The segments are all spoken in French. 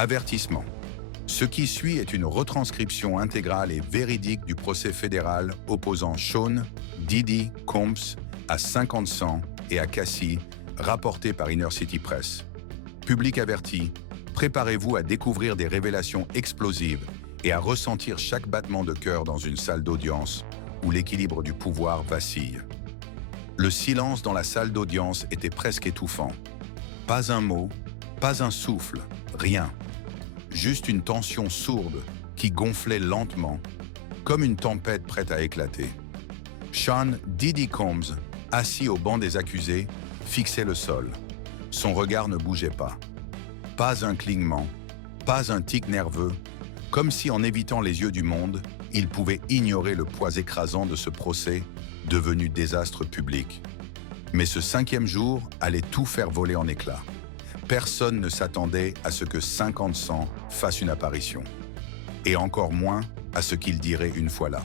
Avertissement. Ce qui suit est une retranscription intégrale et véridique du procès fédéral opposant Sean Diddy Combs à 50 Cent et à Cassie, rapporté par Inner City Press. Public averti, préparez-vous à découvrir des révélations explosives et à ressentir chaque battement de cœur dans une salle d'audience où l'équilibre du pouvoir vacille. Le silence dans la salle d'audience était presque étouffant. Pas un mot, pas un souffle, rien. Juste une tension sourde qui gonflait lentement, comme une tempête prête à éclater. Sean Diddy Combs, assis au banc des accusés, fixait le sol. Son regard ne bougeait pas. Pas un clignement, pas un tic nerveux, comme si en évitant les yeux du monde, il pouvait ignorer le poids écrasant de ce procès devenu désastre public. Mais ce 5e jour allait tout faire voler en éclats. Personne ne s'attendait à ce que 50 Cent fasse une apparition. Et encore moins à ce qu'il dirait une fois là.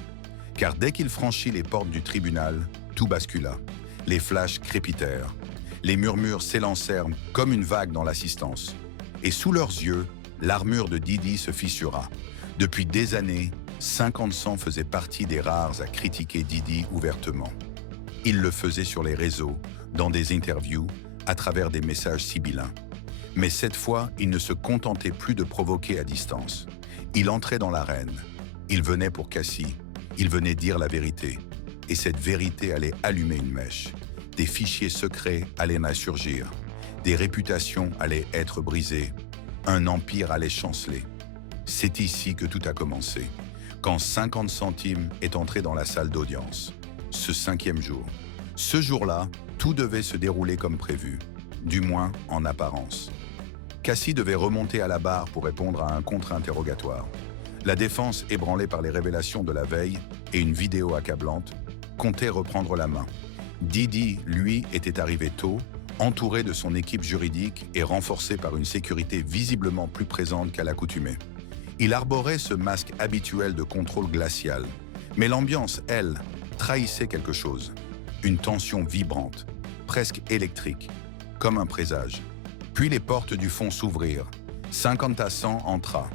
Car dès qu'il franchit les portes du tribunal, tout bascula. Les flashs crépitèrent. Les murmures s'élancèrent comme une vague dans l'assistance. Et sous leurs yeux, l'armure de Diddy se fissura. Depuis des années, 50 Cent faisait partie des rares à critiquer Diddy ouvertement. Il le faisait sur les réseaux, dans des interviews, à travers des messages sibyllins. Mais cette fois, il ne se contentait plus de provoquer à distance. Il entrait dans l'arène. Il venait pour Cassie. Il venait dire la vérité. Et cette vérité allait allumer une mèche. Des fichiers secrets allaient ressurgir. Des réputations allaient être brisées. Un empire allait chanceler. C'est ici que tout a commencé. Quand 50 centimes est entré dans la salle d'audience. Ce 5e jour. Ce jour-là, tout devait se dérouler comme prévu. Du moins en apparence. Cassie devait remonter à la barre pour répondre à un contre-interrogatoire. La défense, ébranlée par les révélations de la veille et une vidéo accablante, comptait reprendre la main. Diddy, lui, était arrivé tôt, entouré de son équipe juridique et renforcé par une sécurité visiblement plus présente qu'à l'accoutumée. Il arborait ce masque habituel de contrôle glacial. Mais l'ambiance, elle, trahissait quelque chose. Une tension vibrante, presque électrique, comme un présage. Puis les portes du fond s'ouvrirent. 50 Cent entra.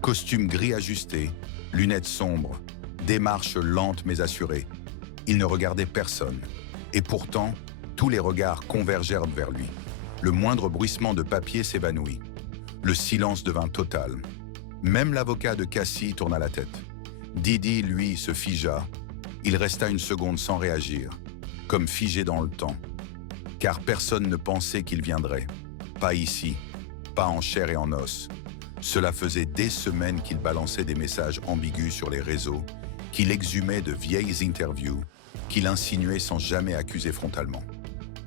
Costume gris ajusté, lunettes sombres, démarche lente mais assurée. Il ne regardait personne. Et pourtant, tous les regards convergèrent vers lui. Le moindre bruissement de papier s'évanouit. Le silence devint total. Même l'avocat de Cassie tourna la tête. Diddy, lui, se figea. Il resta une seconde sans réagir, comme figé dans le temps. Car personne ne pensait qu'il viendrait. Pas ici, pas en chair et en os. Cela faisait des semaines qu'il balançait des messages ambigus sur les réseaux, qu'il exhumait de vieilles interviews, qu'il insinuait sans jamais accuser frontalement.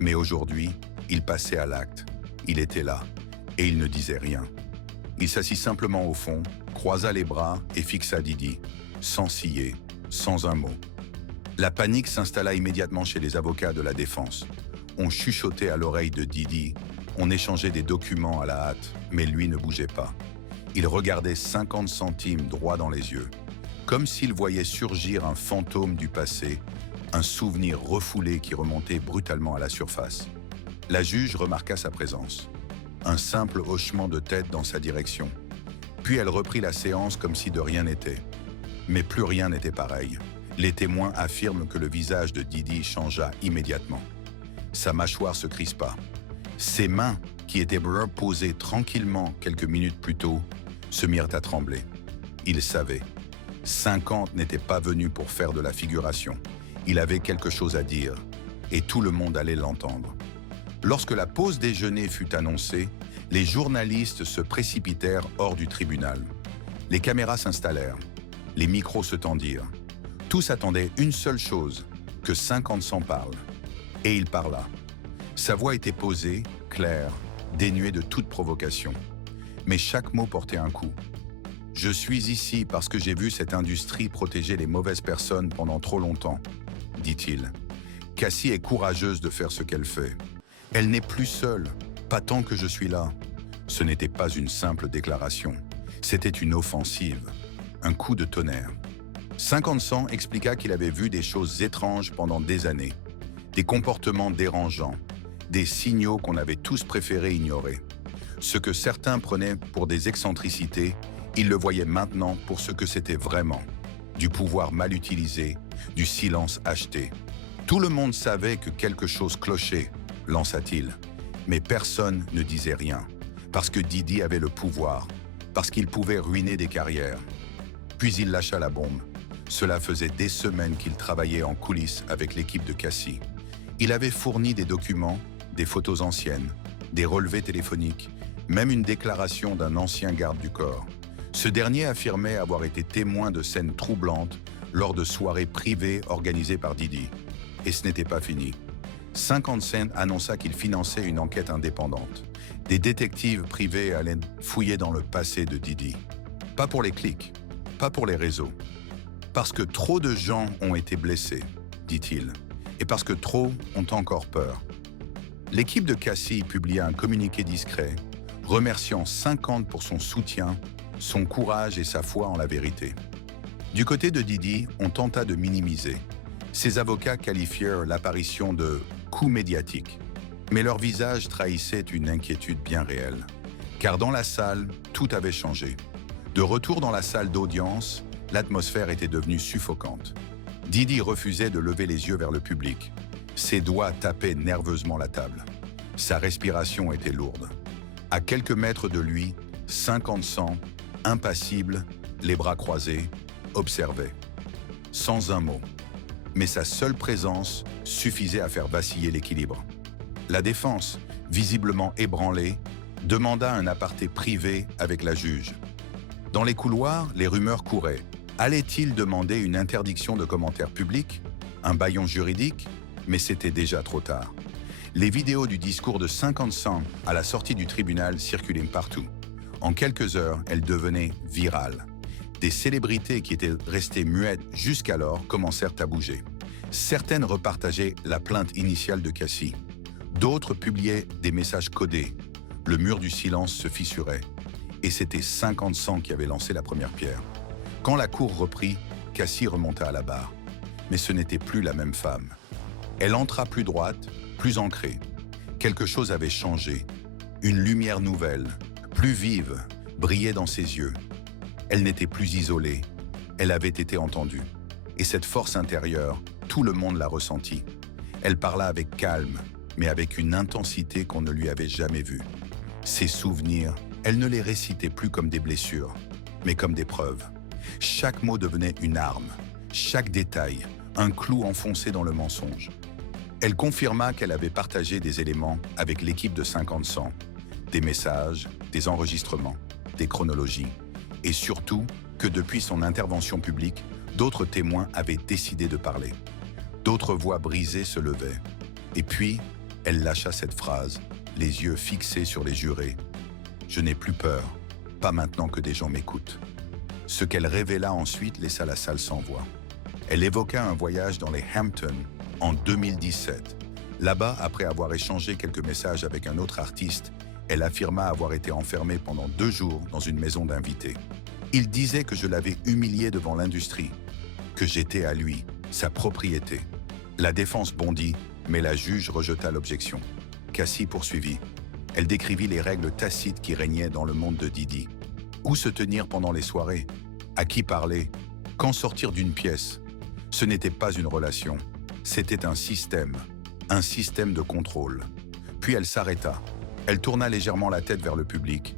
Mais aujourd'hui, il passait à l'acte. Il était là, et il ne disait rien. Il s'assit simplement au fond, croisa les bras et fixa Diddy, sans ciller, sans un mot. La panique s'installa immédiatement chez les avocats de la défense. On chuchotait à l'oreille de Diddy, on échangeait des documents à la hâte, mais lui ne bougeait pas. Il regardait 50 centimes droit dans les yeux, comme s'il voyait surgir un fantôme du passé, un souvenir refoulé qui remontait brutalement à la surface. La juge remarqua sa présence. Un simple hochement de tête dans sa direction. Puis elle reprit la séance comme si de rien n'était. Mais plus rien n'était pareil. Les témoins affirment que le visage de Diddy changea immédiatement. Sa mâchoire se crispa. Ses mains, qui étaient posées tranquillement quelques minutes plus tôt, se mirent à trembler. Il savait. 50 n'était pas venu pour faire de la figuration. Il avait quelque chose à dire, et tout le monde allait l'entendre. Lorsque la pause déjeuner fut annoncée, les journalistes se précipitèrent hors du tribunal. Les caméras s'installèrent, les micros se tendirent. Tous attendaient une seule chose, que 50 Cent parle. Et il parla. Sa voix était posée, claire, dénuée de toute provocation. Mais chaque mot portait un coup. « Je suis ici parce que j'ai vu cette industrie protéger les mauvaises personnes pendant trop longtemps, » dit-il. Cassie est courageuse de faire ce qu'elle fait. Elle n'est plus seule, pas tant que je suis là. Ce n'était pas une simple déclaration. C'était une offensive, un coup de tonnerre. 50 Cent expliqua qu'il avait vu des choses étranges pendant des années, des comportements dérangeants, des signaux qu'on avait tous préféré ignorer. Ce que certains prenaient pour des excentricités, ils le voyaient maintenant pour ce que c'était vraiment. Du pouvoir mal utilisé, du silence acheté. Tout le monde savait que quelque chose clochait, lança-t-il. Mais personne ne disait rien. Parce que Didi avait le pouvoir. Parce qu'il pouvait ruiner des carrières. Puis il lâcha la bombe. Cela faisait des semaines qu'il travaillait en coulisses avec l'équipe de Cassie. Il avait fourni des documents, des photos anciennes, des relevés téléphoniques, même une déclaration d'un ancien garde du corps. Ce dernier affirmait avoir été témoin de scènes troublantes lors de soirées privées organisées par Didi. Et ce n'était pas fini. 50 Cent annonça qu'il finançait une enquête indépendante. Des détectives privés allaient fouiller dans le passé de Didi. Pas pour les clics, pas pour les réseaux. Parce que trop de gens ont été blessés, dit-il, et parce que trop ont encore peur. L'équipe de Cassie publia un communiqué discret, remerciant 50 pour son soutien, son courage et sa foi en la vérité. Du côté de Didi, on tenta de minimiser. Ses avocats qualifièrent l'apparition de coup médiatique. Mais leur visage trahissait une inquiétude bien réelle. Car dans la salle, tout avait changé. De retour dans la salle d'audience, l'atmosphère était devenue suffocante. Didi refusait de lever les yeux vers le public. Ses doigts tapaient nerveusement la table. Sa respiration était lourde. À quelques mètres de lui, 50 Cent, impassible, les bras croisés, observait. Sans un mot. Mais sa seule présence suffisait à faire vaciller l'équilibre. La défense, visiblement ébranlée, demanda un aparté privé avec la juge. Dans les couloirs, les rumeurs couraient. Allait-il demander une interdiction de commentaires publics? Un bâillon juridique? Mais c'était déjà trop tard. Les vidéos du discours de 50 Cent à la sortie du tribunal circulaient partout. En quelques heures, elles devenaient virales. Des célébrités qui étaient restées muettes jusqu'alors commencèrent à bouger. Certaines repartageaient la plainte initiale de Cassie. D'autres publiaient des messages codés. Le mur du silence se fissurait. Et c'était 50 Cent qui avait lancé la première pierre. Quand la cour reprit, Cassie remonta à la barre. Mais ce n'était plus la même femme. Elle entra plus droite, plus ancrée. Quelque chose avait changé. Une lumière nouvelle, plus vive, brillait dans ses yeux. Elle n'était plus isolée. Elle avait été entendue. Et cette force intérieure, tout le monde la ressentit. Elle parla avec calme, mais avec une intensité qu'on ne lui avait jamais vue. Ses souvenirs, elle ne les récitait plus comme des blessures, mais comme des preuves. Chaque mot devenait une arme, chaque détail, un clou enfoncé dans le mensonge. Elle confirma qu'elle avait partagé des éléments avec l'équipe de 50 Cent, des messages, des enregistrements, des chronologies, et surtout que depuis son intervention publique, d'autres témoins avaient décidé de parler. D'autres voix brisées se levaient. Et puis, elle lâcha cette phrase, les yeux fixés sur les jurés. « Je n'ai plus peur, pas maintenant que des gens m'écoutent. » Ce qu'elle révéla ensuite laissa la salle sans voix. Elle évoqua un voyage dans les Hamptons en 2017. Là-bas, après avoir échangé quelques messages avec un autre artiste, elle affirma avoir été enfermée pendant 2 jours dans une maison d'invités. Il disait que je l'avais humilié devant l'industrie, que j'étais à lui, sa propriété. La défense bondit, mais la juge rejeta l'objection. Cassie poursuivit. Elle décrivit les règles tacites qui régnaient dans le monde de Didi. Où se tenir pendant les soirées? À qui parler? Quand sortir d'une pièce? Ce n'était pas une relation, c'était un système de contrôle. Puis elle s'arrêta. Elle tourna légèrement la tête vers le public.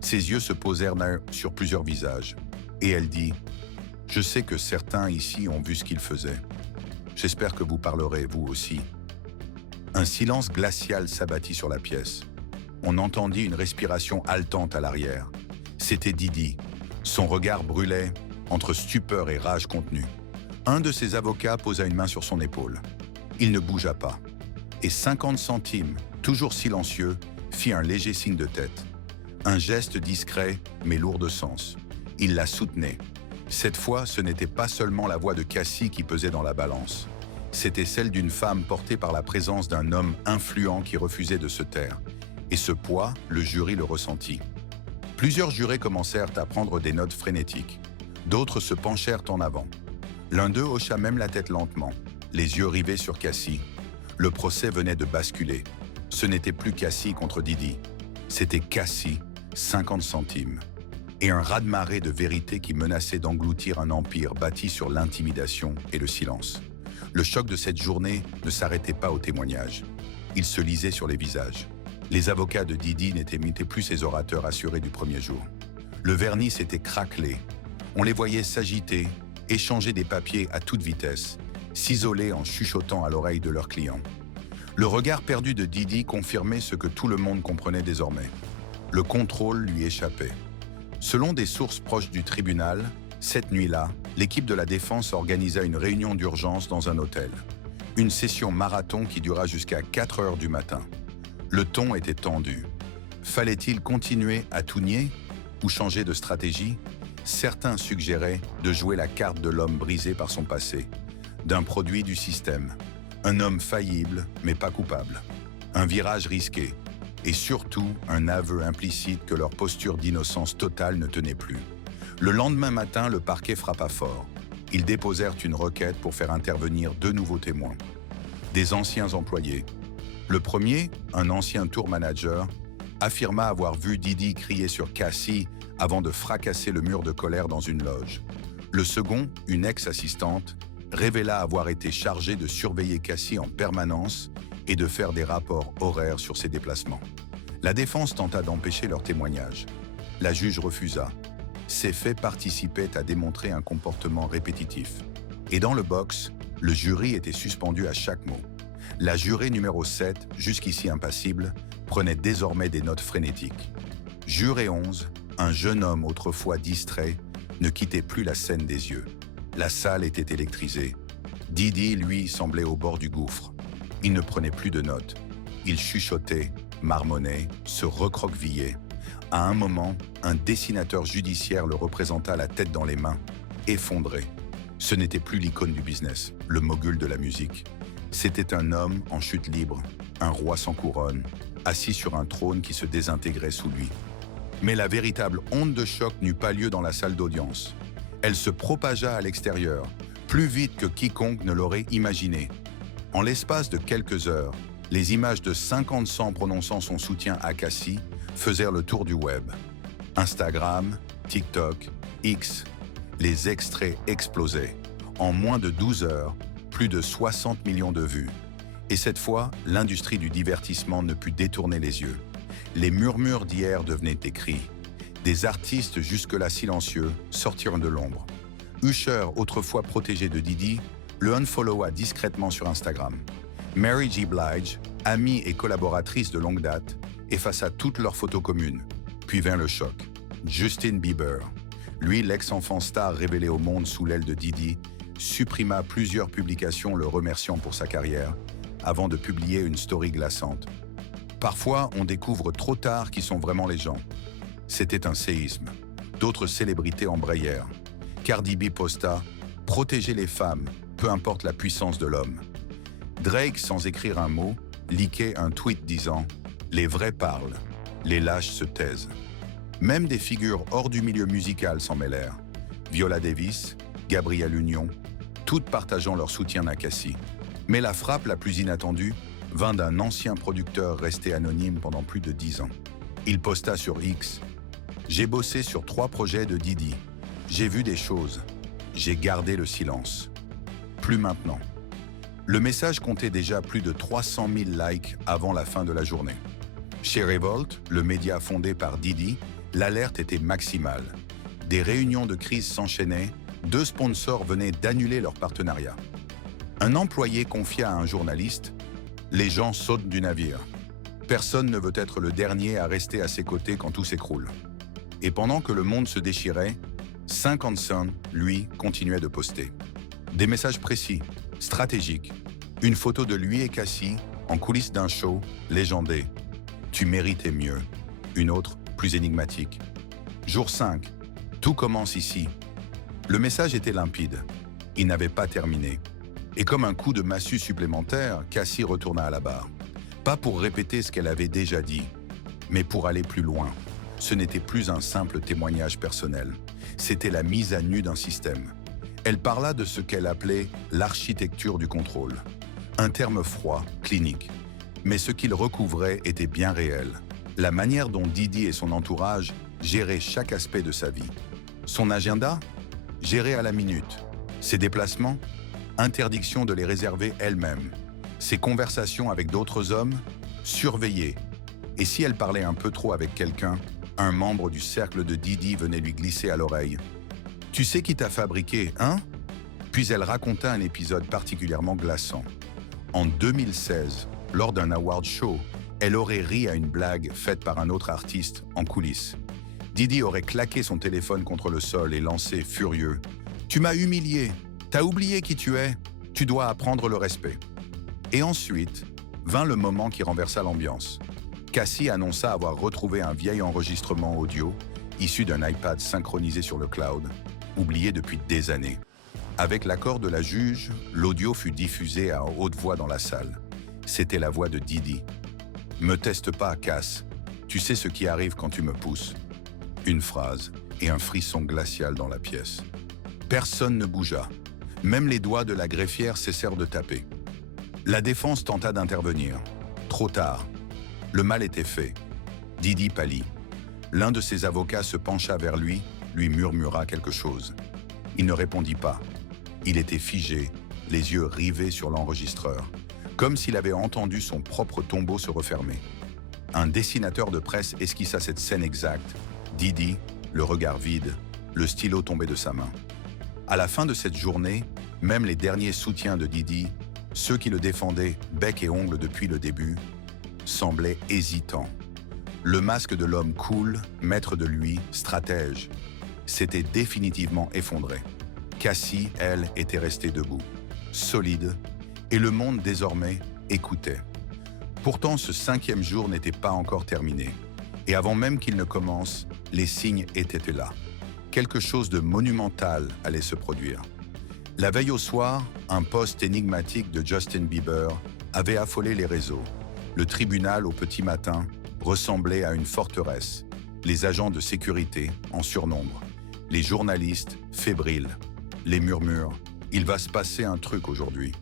Ses yeux se posèrent sur plusieurs visages. Et elle dit « Je sais que certains ici ont vu ce qu'il faisait. J'espère que vous parlerez, vous aussi. » Un silence glacial s'abattit sur la pièce. On entendit une respiration haletante à l'arrière. C'était Didi. Son regard brûlait entre stupeur et rage contenue. Un de ses avocats posa une main sur son épaule. Il ne bougea pas. Et 50 centimes, toujours silencieux, fit un léger signe de tête. Un geste discret, mais lourd de sens. Il la soutenait. Cette fois, ce n'était pas seulement la voix de Cassie qui pesait dans la balance. C'était celle d'une femme portée par la présence d'un homme influent qui refusait de se taire. Et ce poids, le jury le ressentit. Plusieurs jurés commencèrent à prendre des notes frénétiques. D'autres se penchèrent en avant. L'un d'eux hocha même la tête lentement, les yeux rivés sur Cassie. Le procès venait de basculer. Ce n'était plus Cassie contre Didi. C'était Cassie, 50 centimes. Et un raz-de-marée de vérité qui menaçait d'engloutir un empire bâti sur l'intimidation et le silence. Le choc de cette journée ne s'arrêtait pas aux témoignages. Il se lisait sur les visages. Les avocats de Didi n'étaient plus ces orateurs assurés du premier jour. Le vernis s'était craquelé. On les voyait s'agiter, échanger des papiers à toute vitesse, s'isoler en chuchotant à l'oreille de leurs clients. Le regard perdu de Didi confirmait ce que tout le monde comprenait désormais. Le contrôle lui échappait. Selon des sources proches du tribunal, cette nuit-là, l'équipe de la défense organisa une réunion d'urgence dans un hôtel. Une session marathon qui dura jusqu'à 4 heures du matin. Le ton était tendu. Fallait-il continuer à tout nier ou changer de stratégie? Certains suggéraient de jouer la carte de l'homme brisé par son passé, d'un produit du système, un homme faillible mais pas coupable, un virage risqué et surtout un aveu implicite que leur posture d'innocence totale ne tenait plus. Le lendemain matin, le parquet frappa fort. Ils déposèrent une requête pour faire intervenir 2 nouveaux témoins, des anciens employés. Le premier, un ancien tour manager, affirma avoir vu Didi crier sur Cassie avant de fracasser le mur de colère dans une loge. Le second, une ex-assistante, révéla avoir été chargée de surveiller Cassie en permanence et de faire des rapports horaires sur ses déplacements. La défense tenta d'empêcher leur témoignage. La juge refusa. Ces faits participaient à démontrer un comportement répétitif. Et dans le box, le jury était suspendu à chaque mot. La jurée numéro 7, jusqu'ici impassible, prenait désormais des notes frénétiques. Juré 11, un jeune homme autrefois distrait, ne quittait plus la scène des yeux. La salle était électrisée. Didi, lui, semblait au bord du gouffre. Il ne prenait plus de notes. Il chuchotait, marmonnait, se recroquevillait. À un moment, un dessinateur judiciaire le représenta la tête dans les mains, effondré. Ce n'était plus l'icône du business, le mogul de la musique. C'était un homme en chute libre, un roi sans couronne, assis sur un trône qui se désintégrait sous lui. Mais la véritable onde de choc n'eut pas lieu dans la salle d'audience. Elle se propagea à l'extérieur, plus vite que quiconque ne l'aurait imaginé. En l'espace de quelques heures, les images de 50 Cent prononçant son soutien à Cassie faisèrent le tour du web. Instagram, TikTok, X, les extraits explosaient. En moins de 12 heures, plus de 60 millions de vues. Et cette fois, l'industrie du divertissement ne put détourner les yeux. Les murmures d'hier devenaient des cris. Des artistes jusque-là silencieux sortirent de l'ombre. Usher, autrefois protégé de Didi, le unfollowa discrètement sur Instagram. Mary J. Blige, amie et collaboratrice de longue date, effaça toutes leurs photos communes. Puis vint le choc. Justin Bieber, lui l'ex-enfant star révélé au monde sous l'aile de Didi, supprima plusieurs publications le remerciant pour sa carrière, avant de publier une story glaçante. Parfois, on découvre trop tard qui sont vraiment les gens. C'était un séisme. D'autres célébrités embrayèrent. Cardi B posta « Protéger les femmes, peu importe la puissance de l'homme ». Drake, sans écrire un mot, leakait un tweet disant « Les vrais parlent, les lâches se taisent ». Même des figures hors du milieu musical s'en mêlèrent. Viola Davis, Gabrielle Union, toutes partageant leur soutien à Cassie. Mais la frappe la plus inattendue vint d'un ancien producteur resté anonyme pendant plus de 10 ans. Il posta sur X « J'ai bossé sur 3 projets de Didi. J'ai vu des choses. J'ai gardé le silence. Plus maintenant. » Le message comptait déjà plus de 300 000 likes avant la fin de la journée. Chez Revolt, le média fondé par Didi, l'alerte était maximale. Des réunions de crise s'enchaînaient, 2 sponsors venaient d'annuler leur partenariat. Un employé confia à un journaliste « Les gens sautent du navire. Personne ne veut être le dernier à rester à ses côtés quand tout s'écroule. » Et pendant que le monde se déchirait, 50 Cent, lui, continuait de poster. Des messages précis, stratégiques. Une photo de lui et Cassie, en coulisses d'un show, légendé. « Tu méritais mieux. » Une autre, plus énigmatique. « Jour 5. Tout commence ici. » Le message était limpide. Il n'avait pas terminé. Et comme un coup de massue supplémentaire, Cassie retourna à la barre. Pas pour répéter ce qu'elle avait déjà dit, mais pour aller plus loin. Ce n'était plus un simple témoignage personnel. C'était la mise à nu d'un système. Elle parla de ce qu'elle appelait l'architecture du contrôle. Un terme froid, clinique. Mais ce qu'il recouvrait était bien réel. La manière dont Didi et son entourage géraient chaque aspect de sa vie. Son agenda? Géré à la minute. Ses déplacements? Interdiction de les réserver elle-même. Ses conversations avec d'autres hommes? Surveillées. Et si elle parlait un peu trop avec quelqu'un, un membre du cercle de Didi venait lui glisser à l'oreille. « Tu sais qui t'a fabriqué, hein ?» Puis elle raconta un épisode particulièrement glaçant. En 2016, lors d'un award show, elle aurait ri à une blague faite par un autre artiste en coulisses. Didi aurait claqué son téléphone contre le sol et lancé, furieux, « Tu m'as humilié, t'as oublié qui tu es, tu dois apprendre le respect. » Et ensuite, vint le moment qui renversa l'ambiance. Cassie annonça avoir retrouvé un vieil enregistrement audio issu d'un iPad synchronisé sur le cloud, oublié depuis des années. Avec l'accord de la juge, l'audio fut diffusé à haute voix dans la salle. C'était la voix de Didi. « Me teste pas, Cass. Tu sais ce qui arrive quand tu me pousses. » Une phrase et un frisson glacial dans la pièce. Personne ne bougea. Même les doigts de la greffière cessèrent de taper. La défense tenta d'intervenir. Trop tard. Le mal était fait. Didi pâlit. L'un de ses avocats se pencha vers lui murmura quelque chose. Il ne répondit pas. Il était figé, les yeux rivés sur l'enregistreur, comme s'il avait entendu son propre tombeau se refermer. Un dessinateur de presse esquissa cette scène exacte. Didi, le regard vide, le stylo tombé de sa main. À la fin de cette journée, même les derniers soutiens de Didi, ceux qui le défendaient bec et ongles depuis le début, semblaient hésitants. Le masque de l'homme cool, maître de lui, stratège, s'était définitivement effondré. Cassie, elle, était restée debout, solide, et le monde désormais écoutait. Pourtant, ce 5e jour n'était pas encore terminé. Et avant même qu'il ne commence, les signes étaient là. Quelque chose de monumental allait se produire. La veille au soir, un post énigmatique de Justin Bieber avait affolé les réseaux. Le tribunal, au petit matin, ressemblait à une forteresse. Les agents de sécurité en surnombre. Les journalistes fébriles. Les murmures. Il va se passer un truc aujourd'hui.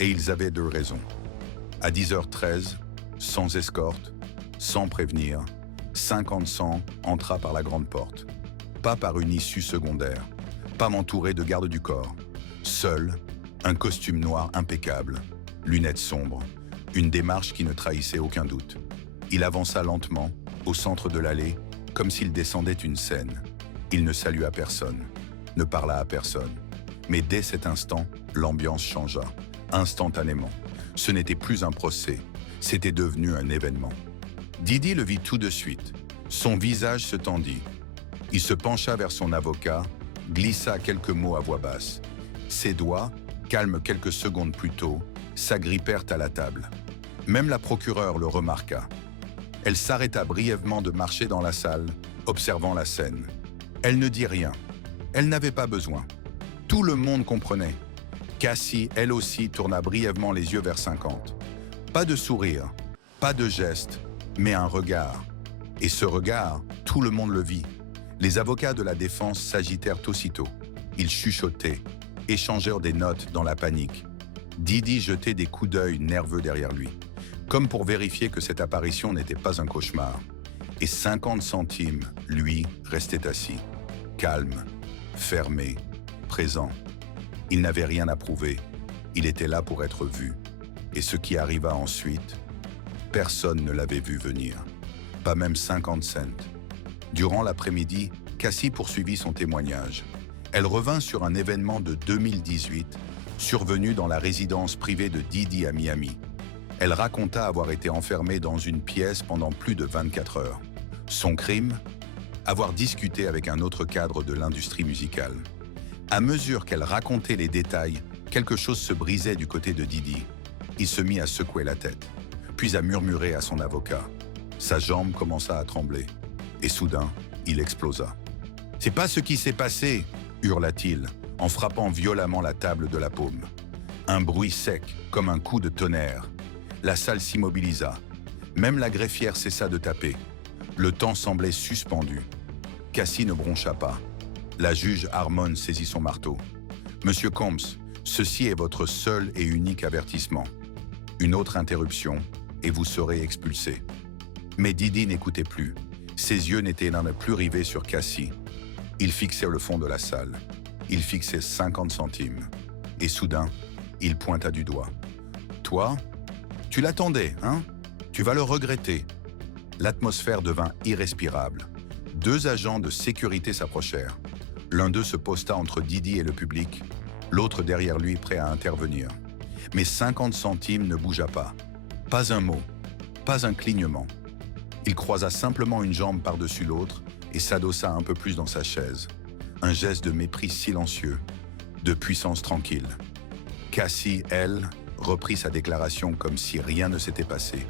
Et ils avaient de raison. À 10h13, sans escorte, sans prévenir, 50 sang entra par la grande porte. Pas par une issue secondaire. Pas entouré de gardes du corps. Seul, un costume noir impeccable, lunettes sombres, une démarche qui ne trahissait aucun doute. Il avança lentement, au centre de l'allée, comme s'il descendait une scène. Il ne salua personne, ne parla à personne. Mais dès cet instant, l'ambiance changea, instantanément. Ce n'était plus un procès, c'était devenu un événement. Didi le vit tout de suite. Son visage se tendit. Il se pencha vers son avocat, glissa quelques mots à voix basse. Ses doigts, calmes quelques secondes plus tôt, s'agrippèrent à la table. Même la procureure le remarqua. Elle s'arrêta brièvement de marcher dans la salle, observant la scène. Elle ne dit rien. Elle n'avait pas besoin. Tout le monde comprenait. Cassie, elle aussi, tourna brièvement les yeux vers 50. Pas de sourire, pas de geste, mais un regard. Et ce regard, tout le monde le vit. Les avocats de la défense s'agitèrent aussitôt. Ils chuchotaient, échangèrent des notes dans la panique. Didi jetait des coups d'œil nerveux derrière lui, comme pour vérifier que cette apparition n'était pas un cauchemar. Et 50 centimes, lui, restait assis, calme, fermé, présent. Il n'avait rien à prouver. Il était là pour être vu. Et ce qui arriva ensuite, personne ne l'avait vu venir. Pas même 50 cents. Durant l'après-midi, Cassie poursuivit son témoignage. Elle revint sur un événement de 2018, survenu dans la résidence privée de Didi à Miami. Elle raconta avoir été enfermée dans une pièce pendant plus de 24 heures. Son crime? Avoir discuté avec un autre cadre de l'industrie musicale. À mesure qu'elle racontait les détails, quelque chose se brisait du côté de Didi. Il se mit à secouer la tête, puis à murmurer à son avocat. Sa jambe commença à trembler, et soudain, il explosa. « C'est pas ce qui s'est passé !» hurla-t-il, en frappant violemment la table de la paume. Un bruit sec, comme un coup de tonnerre. La salle s'immobilisa. Même la greffière cessa de taper. Le temps semblait suspendu. Cassie ne broncha pas. La juge Harmon saisit son marteau. « Monsieur Combs, ceci est votre seul et unique avertissement. Une autre interruption, et vous serez expulsé. » Mais Didi n'écoutait plus. Ses yeux n'étaient plus rivés sur Cassie. Il fixait le fond de la salle. Il fixait 50 centimes. Et soudain, il pointa du doigt. « Toi, tu l'attendais, hein? Tu vas le regretter. » L'atmosphère devint irrespirable. 2 agents de sécurité s'approchèrent. L'un d'eux se posta entre Didi et le public, l'autre derrière lui prêt à intervenir. Mais 50 centimes ne bougea pas. Pas un mot, pas un clignement. Il croisa simplement une jambe par-dessus l'autre et s'adossa un peu plus dans sa chaise. Un geste de mépris silencieux, de puissance tranquille. Cassie, elle, reprit sa déclaration comme si rien ne s'était passé.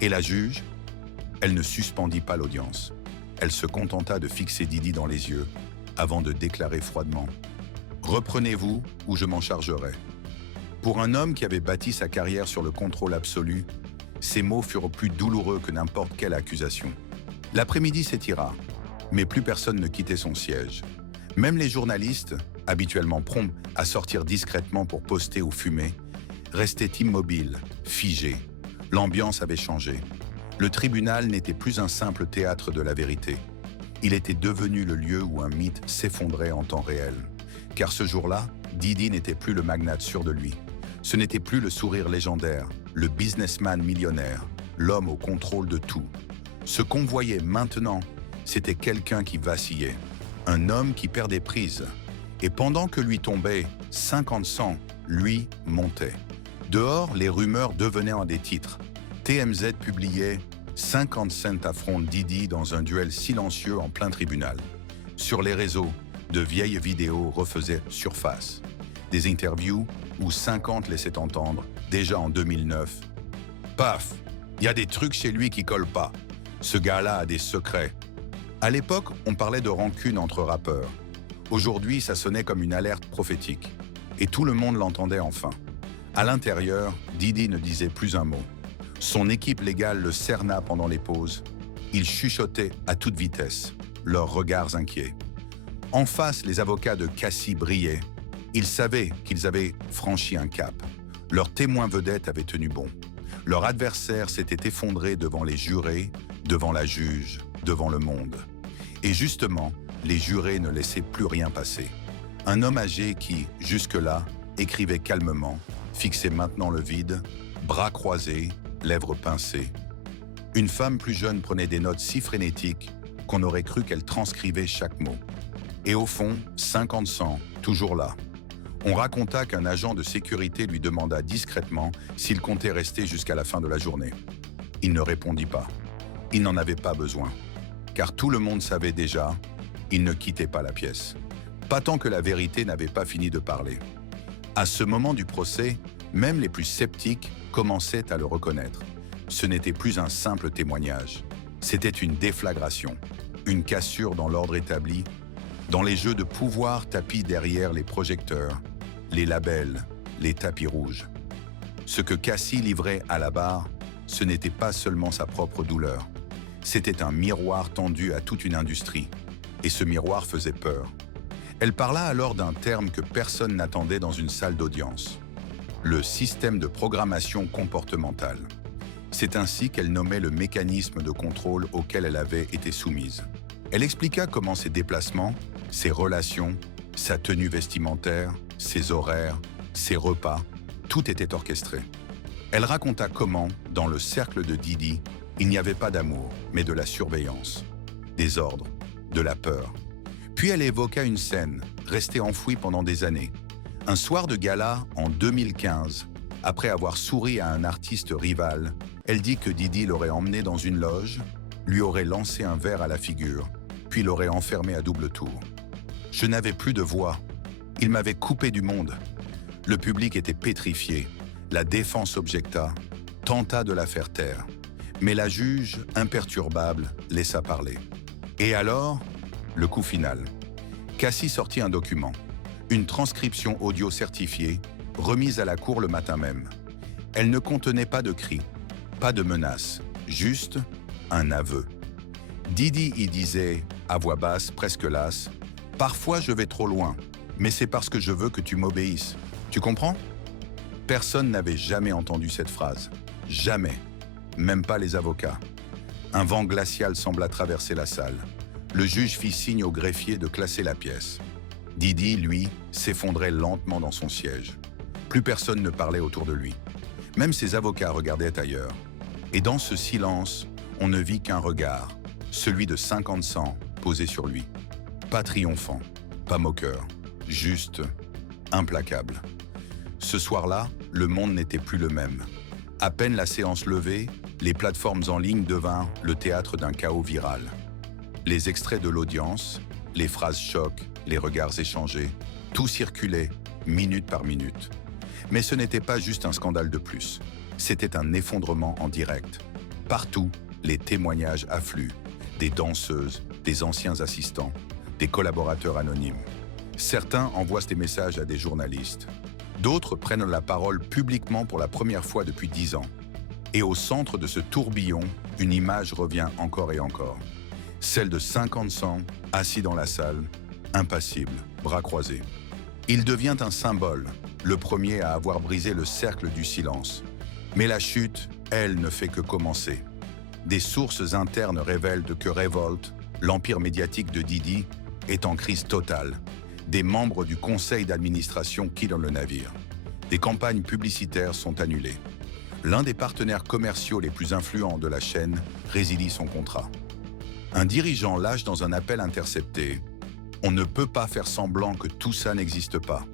Et la juge? Elle ne suspendit pas l'audience. Elle se contenta de fixer Didi dans les yeux avant de déclarer froidement « Reprenez-vous ou je m'en chargerai ». Pour un homme qui avait bâti sa carrière sur le contrôle absolu, ces mots furent plus douloureux que n'importe quelle accusation. L'après-midi s'étira, mais plus personne ne quittait son siège. Même les journalistes, habituellement prompts à sortir discrètement pour poster ou fumer, restaient immobiles, figés. L'ambiance avait changé. Le tribunal n'était plus un simple théâtre de la vérité. Il était devenu le lieu où un mythe s'effondrait en temps réel. Car ce jour-là, Didi n'était plus le magnate sûr de lui. Ce n'était plus le sourire légendaire, le businessman millionnaire, l'homme au contrôle de tout. Ce qu'on voyait maintenant, c'était quelqu'un qui vacillait, un homme qui perdait prise. Et pendant que lui tombait 50 cents, lui montait. Dehors, les rumeurs devenaient en des titres. TMZ publiait « 50 cents affrontent Didi dans un duel silencieux en plein tribunal ». Sur les réseaux, de vieilles vidéos refaisaient surface. Des interviews où 50 laissaient entendre, déjà en 2009, « Paf, il y a des trucs chez lui qui collent pas. Ce gars-là a des secrets. » À l'époque, on parlait de rancune entre rappeurs. Aujourd'hui, ça sonnait comme une alerte prophétique. Et tout le monde l'entendait enfin. À l'intérieur, Didi ne disait plus un mot. Son équipe légale le cerna pendant les pauses. Ils chuchotaient à toute vitesse, leurs regards inquiets. En face, les avocats de Cassie brillaient. Ils savaient qu'ils avaient franchi un cap. Leur témoin vedette avait tenu bon. Leur adversaire s'était effondré devant les jurés, devant la juge, devant le monde. Et justement, les jurés ne laissaient plus rien passer. Un homme âgé qui, jusque-là, écrivait calmement, fixait maintenant le vide, bras croisés, lèvres pincées. Une femme plus jeune prenait des notes si frénétiques qu'on aurait cru qu'elle transcrivait chaque mot. Et au fond, 50 cents, toujours là. On raconta qu'un agent de sécurité lui demanda discrètement s'il comptait rester jusqu'à la fin de la journée. Il ne répondit pas. Il n'en avait pas besoin. Car tout le monde savait déjà, il ne quittait pas la pièce. Pas tant que la vérité n'avait pas fini de parler. À ce moment du procès, même les plus sceptiques commençaient à le reconnaître. Ce n'était plus un simple témoignage. C'était une déflagration, une cassure dans l'ordre établi, dans les jeux de pouvoir tapis derrière les projecteurs, les labels, les tapis rouges. Ce que Cassie livrait à la barre, ce n'était pas seulement sa propre douleur. C'était un miroir tendu à toute une industrie. Et ce miroir faisait peur. Elle parla alors d'un terme que personne n'attendait dans une salle d'audience. Le système de programmation comportementale. C'est ainsi qu'elle nommait le mécanisme de contrôle auquel elle avait été soumise. Elle expliqua comment ses déplacements, ses relations, sa tenue vestimentaire, ses horaires, ses repas, tout était orchestré. Elle raconta comment, dans le cercle de Didi, il n'y avait pas d'amour, mais de la surveillance, des ordres, de la peur. Puis elle évoqua une scène, restée enfouie pendant des années. Un soir de gala, en 2015, après avoir souri à un artiste rival, elle dit que Didi l'aurait emmené dans une loge, lui aurait lancé un verre à la figure, puis l'aurait enfermé à double tour. Je n'avais plus de voix. Il m'avait coupé du monde. Le public était pétrifié. La défense objecta, tenta de la faire taire. Mais la juge, imperturbable, laissa parler. Et alors, le coup final. Cassie sortit un document, une transcription audio certifiée, remise à la cour le matin même. Elle ne contenait pas de cris, pas de menaces, juste un aveu. Didi y disait, à voix basse, presque lasse, « Parfois je vais trop loin, mais c'est parce que je veux que tu m'obéisses. Tu comprends ?» Personne n'avait jamais entendu cette phrase. Jamais. Même pas les avocats. Un vent glacial sembla traverser la salle. Le juge fit signe au greffier de classer la pièce. Didi, lui, s'effondrait lentement dans son siège. Plus personne ne parlait autour de lui. Même ses avocats regardaient ailleurs. Et dans ce silence, on ne vit qu'un regard, celui de 50 Cent, posé sur lui. Pas triomphant, pas moqueur, juste implacable. Ce soir-là, le monde n'était plus le même. À peine la séance levée, les plateformes en ligne devinrent le théâtre d'un chaos viral. Les extraits de l'audience, les phrases chocs, les regards échangés, tout circulait, minute par minute. Mais ce n'était pas juste un scandale de plus, c'était un effondrement en direct. Partout, les témoignages affluent, des danseuses, des anciens assistants, des collaborateurs anonymes. Certains envoient des messages à des journalistes. D'autres prennent la parole publiquement pour la première fois depuis 10 ans. Et au centre de ce tourbillon, une image revient encore et encore. Celle de 50 Cent, assis dans la salle, impassible, bras croisés. Il devient un symbole, le premier à avoir brisé le cercle du silence. Mais la chute, elle, ne fait que commencer. Des sources internes révèlent que Revolt, l'empire médiatique de Didi, est en crise totale. Des membres du conseil d'administration quittent le navire. Des campagnes publicitaires sont annulées. L'un des partenaires commerciaux les plus influents de la chaîne résilie son contrat. Un dirigeant lâche dans un appel intercepté « On ne peut pas faire semblant que tout ça n'existe pas ».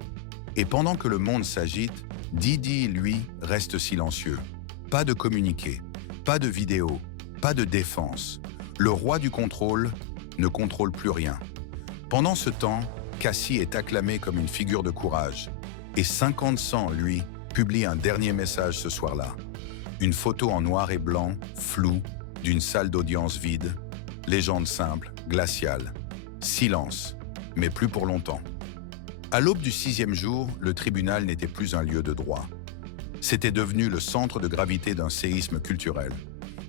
Et pendant que le monde s'agite, Didi, lui, reste silencieux. Pas de communiqué, pas de vidéo, pas de défense. Le roi du contrôle ne contrôle plus rien. Pendant ce temps, Cassie est acclamé comme une figure de courage. Et 50 Cent, lui, publie un dernier message ce soir-là. Une photo en noir et blanc, floue, d'une salle d'audience vide. Légende simple, glaciale. Silence, mais plus pour longtemps. À l'aube du 6e jour, le tribunal n'était plus un lieu de droit. C'était devenu le centre de gravité d'un séisme culturel.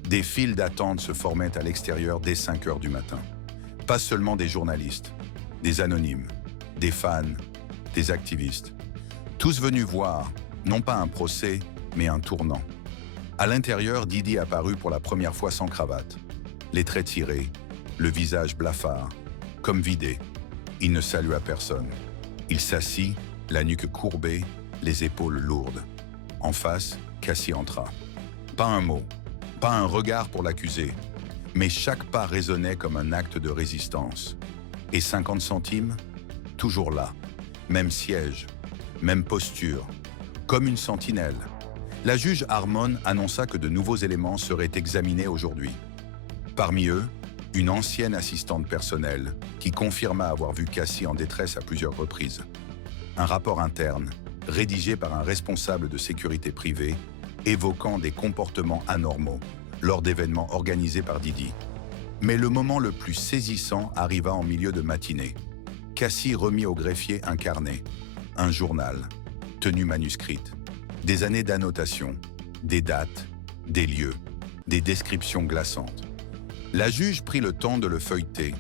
Des files d'attente se formaient à l'extérieur dès 5 heures du matin. Pas seulement des journalistes, des anonymes, des fans, des activistes. Tous venus voir, non pas un procès, mais un tournant. À l'intérieur, Didi apparut pour la première fois sans cravate. Les traits tirés, le visage blafard, comme vidé. Il ne salua personne. Il s'assit, la nuque courbée, les épaules lourdes. En face, Cassie entra. Pas un mot, pas un regard pour l'accuser, mais chaque pas résonnait comme un acte de résistance. Et 50 centimes, toujours là, même siège, même posture, comme une sentinelle. La juge Harmon annonça que de nouveaux éléments seraient examinés aujourd'hui. Parmi eux, une ancienne assistante personnelle qui confirma avoir vu Cassie en détresse à plusieurs reprises. Un rapport interne, rédigé par un responsable de sécurité privée, évoquant des comportements anormaux lors d'événements organisés par Didi. Mais le moment le plus saisissant arriva en milieu de matinée. Cassie remit au greffier un carnet, un journal, tenue manuscrite, des années d'annotation, des dates, des lieux, des descriptions glaçantes. La juge prit le temps de le feuilleter.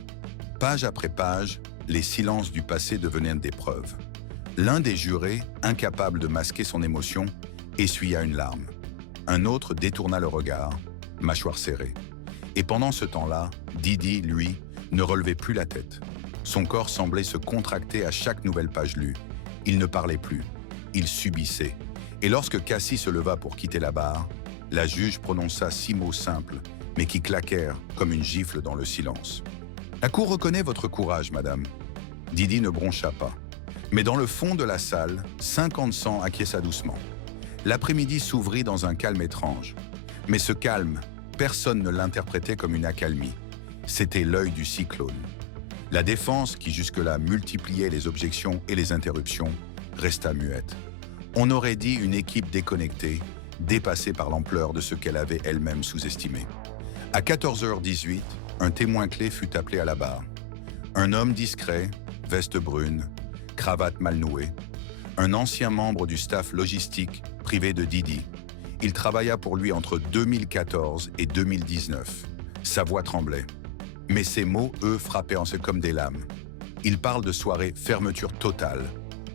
Page après page, les silences du passé devenaient des preuves. L'un des jurés, incapable de masquer son émotion, essuya une larme. Un autre détourna le regard, mâchoire serrée. Et pendant ce temps-là, Didi, lui, ne relevait plus la tête. Son corps semblait se contracter à chaque nouvelle page lue. Il ne parlait plus, il subissait. Et lorsque Cassie se leva pour quitter la barre, la juge prononça 6 mots simples, mais qui claquèrent comme une gifle dans le silence. « La cour reconnaît votre courage, madame. » Didi ne broncha pas. Mais dans le fond de la salle, 50 Cent acquiesça doucement. L'après-midi s'ouvrit dans un calme étrange. Mais ce calme, personne ne l'interprétait comme une accalmie. C'était l'œil du cyclone. La défense, qui jusque-là multipliait les objections et les interruptions, resta muette. On aurait dit une équipe déconnectée, dépassée par l'ampleur de ce qu'elle avait elle-même sous-estimé. À 14h18, un témoin clé fut appelé à la barre. Un homme discret, veste brune, cravate mal nouée, un ancien membre du staff logistique privé de Didi. Il travailla pour lui entre 2014 et 2019. Sa voix tremblait. Mais ses mots, eux, frappaient en eux comme des lames. Il parle de soirées fermeture totale,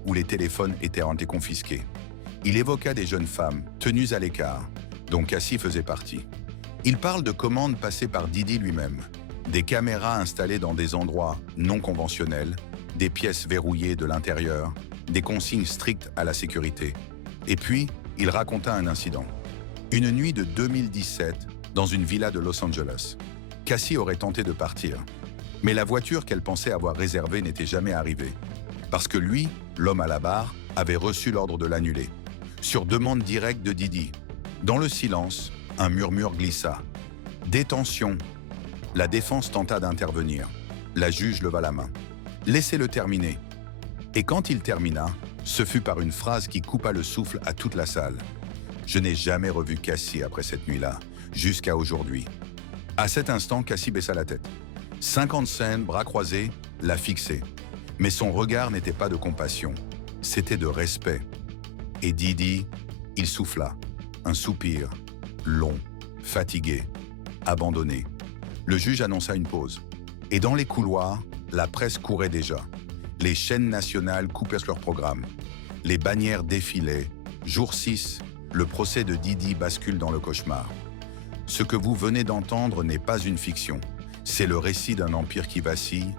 où les téléphones étaient confisqués. Il évoqua des jeunes femmes, tenues à l'écart, dont Cassie faisait partie. Il parle de commandes passées par Didi lui-même, des caméras installées dans des endroits non conventionnels, des pièces verrouillées de l'intérieur, des consignes strictes à la sécurité. Et puis, il raconta un incident. Une nuit de 2017, dans une villa de Los Angeles. Cassie aurait tenté de partir, mais la voiture qu'elle pensait avoir réservée n'était jamais arrivée. Parce que lui, l'homme à la barre, avait reçu l'ordre de l'annuler. Sur demande directe de Didi. Dans le silence, un murmure glissa. « Détention !» La défense tenta d'intervenir. La juge leva la main. « Laissez-le terminer. » Et quand il termina, ce fut par une phrase qui coupa le souffle à toute la salle. Je n'ai jamais revu Cassie après cette nuit-là, jusqu'à aujourd'hui. À cet instant, Cassie baissa la tête. 50 Cent, bras croisés, l'a fixé. Mais son regard n'était pas de compassion, c'était de respect. Et Didi, il souffla. Un soupir, long, fatigué, abandonné. Le juge annonça une pause. Et dans les couloirs, la presse courait déjà. Les chaînes nationales coupaient leur programme. Les bannières défilaient. Jour 6, le procès de Didi bascule dans le cauchemar. Ce que vous venez d'entendre n'est pas une fiction. C'est le récit d'un empire qui vacille,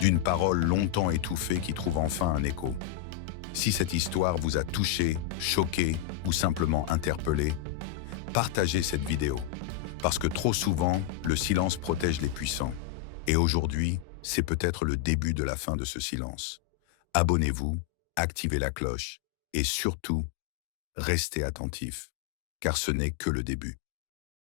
d'une parole longtemps étouffée qui trouve enfin un écho. Si cette histoire vous a touché, choqué ou simplement interpellé, partagez cette vidéo. Parce que trop souvent, le silence protège les puissants. Et aujourd'hui, c'est peut-être le début de la fin de ce silence. Abonnez-vous, activez la cloche et surtout, restez attentifs, car ce n'est que le début.